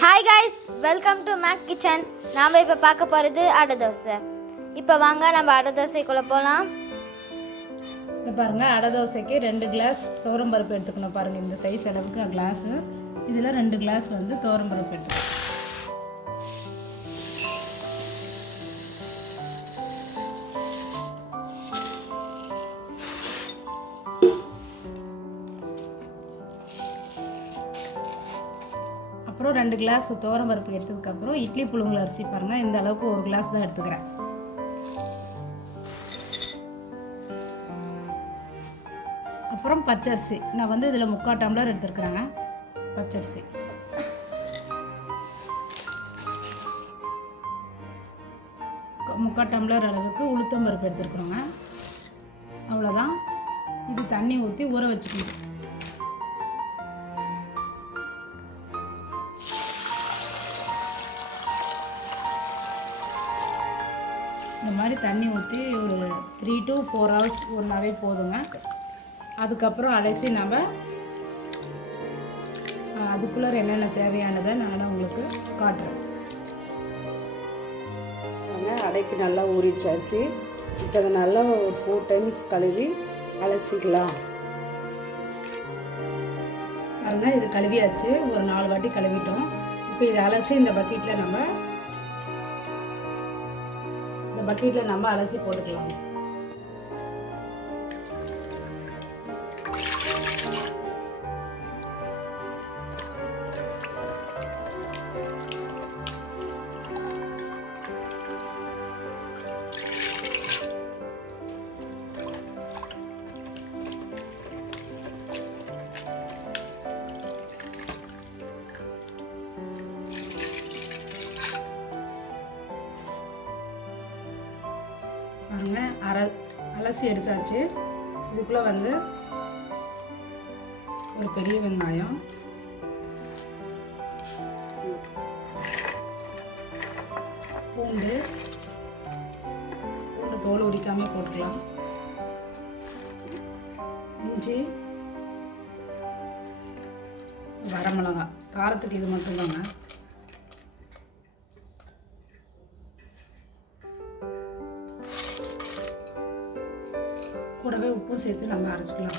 Hi guys, welcome to Mac kitchen. நாம் இப்போ பார்க்க போகிறது அடை தோசை. இப்போ வாங்க நம்ம அடை தோசைக்குள்ளே போகலாம். இதை பாருங்கள், அடை தோசைக்கு 2 கிளாஸ் துவரம்பருப்பு எடுத்துக்கணும். பாருங்கள், இந்த சைஸ் அளவுக்கு கிளாஸு. இதில் 2 கிளாஸ் வந்து துவரம்பருப்பு எடுத்துக்கணும். அப்புறம் 2 கிளாஸ் துவரம்பருப்பு எடுத்ததுக்கப்புறம் இட்லி புழுங்கல் அரிசி பாருங்கள், இந்த அளவுக்கு 1 கிளாஸ் தான் எடுத்துக்கிறேன். அப்புறம் பச்சரிசி நான் வந்து இதில் 3/4 டம்ளர் எடுத்துருக்குறேங்க. பச்சரிசி முக்கால் டம்ளர் அளவுக்கு உளுத்தம்பருப்பு எடுத்துருக்குறோங்க. அவ்வளோதான். இது தண்ணி ஊற்றி ஊற வச்சுக்கணும். இந்த மாதிரி தண்ணி ஊற்றி ஒரு 3 to 4 hours ஊறினாவே போதுங்க. அதுக்கப்புறம் அலசி நம்ம அதுக்குள்ளே என்னென்ன தேவையானதை நான் உங்களுக்கு காட்டுறேன். அடைக்கு நல்லா ஊறிடுச்சு அரிசி. இப்போ அதை நல்லா ஒரு 4 times கழுவி அலசிக்கலாம். பாருங்கள், இது கழுவியாச்சு. ஒரு 4 வாட்டி கழுவிட்டோம். இப்போ இதை அலசி இந்த பக்கெட்டில் நம்ம அலசி போட்டுக்கலாம். பாருங்கள், அலசி எடுத்தாச்சு. இதுக்குள்ளே வந்து ஒரு பெரிய வெங்காயம், பூண்டு தோல் உரிக்காமல் போட்டுக்கலாம். இஞ்சி, வரமிளகாய், காரத்துக்கு இது மட்டும்தாங்க. கூடவே உப்பு சேர்த்து நம்ம அரைச்சிக்கலாம்.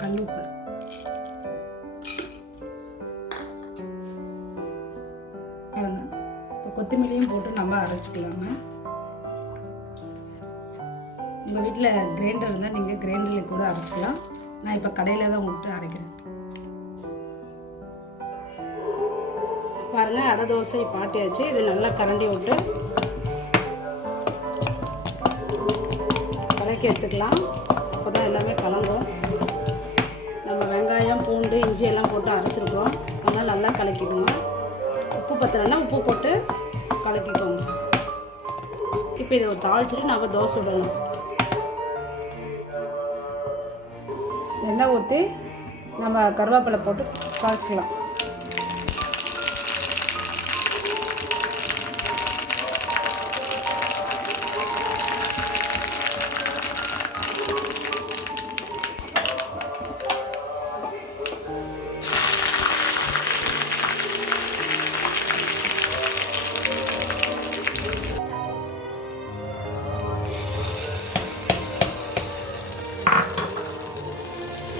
கல் உப்பு. இப்போ கொத்தமல்லியும் போட்டு நம்ம அரைச்சிக்கலாங்க. உங்கள் வீட்டில் கிரைண்டர் இருந்தால் நீங்கள் கிரைண்டரில் கூட அரைச்சிக்கலாம். நான் இப்போ கடையில் தான் விட்டு அரைக்கிறேன். பாருங்கள், அடை தோசை பாட்டியாச்சு. இது நல்லா கரண்டி விட்டு கலக்கி எடுத்துக்கலாம். அப்போ தான் எல்லாமே கலங்கும். நம்ம வெங்காயம், பூண்டு, இஞ்சி எல்லாம் போட்டு அரைச்சிருக்கிறோம். அதனால் நல்லா கலக்கிடுங்க. உப்பு பத்தலைன்னா உப்பு போட்டு கலக்கிக்கோங்க. இப்போ இதை தாளிச்சிட்டு நம்ம தோசை விடலாம். எண்ணெய் ஊற்றி நம்ம கருவேப்பிலை போட்டு தாளிச்சிக்கலாம்.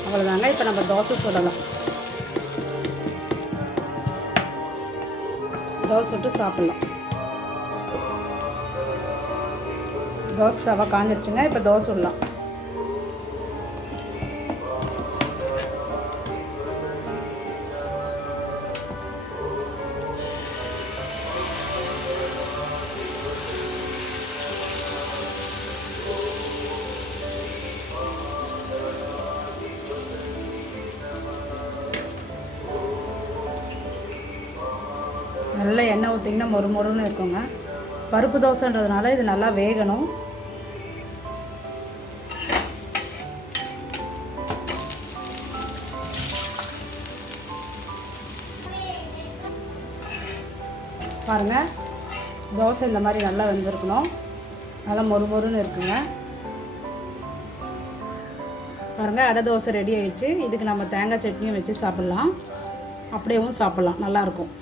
அவ்வளோதாங்க. இப்போ நம்ம தோசை சுடலாம். தோசை சுட்டு சாப்பிட்லாம். தோசை தவா காஞ்சிருச்சுங்க. இப்போ தோசை விடலாம். நல்லா எண்ணெய் ஊற்றிங்கன்னா மொறுமொறுன்னு இருக்குங்க. பருப்பு தோசைன்றதுனால இது நல்லா வேகணும். பாருங்கள், தோசை இந்த மாதிரி நல்லா வெந்திருக்கணும். நல்லா மொறுமொறுன்னு இருக்குங்க. பாருங்கள், அடை தோசை ரெடி ஆகிடுச்சு. இதுக்கு நம்ம தேங்காய் சட்னியும் வச்சு சாப்பிட்லாம். அப்படியேவும் சாப்பிட்லாம், நல்லாயிருக்கும்.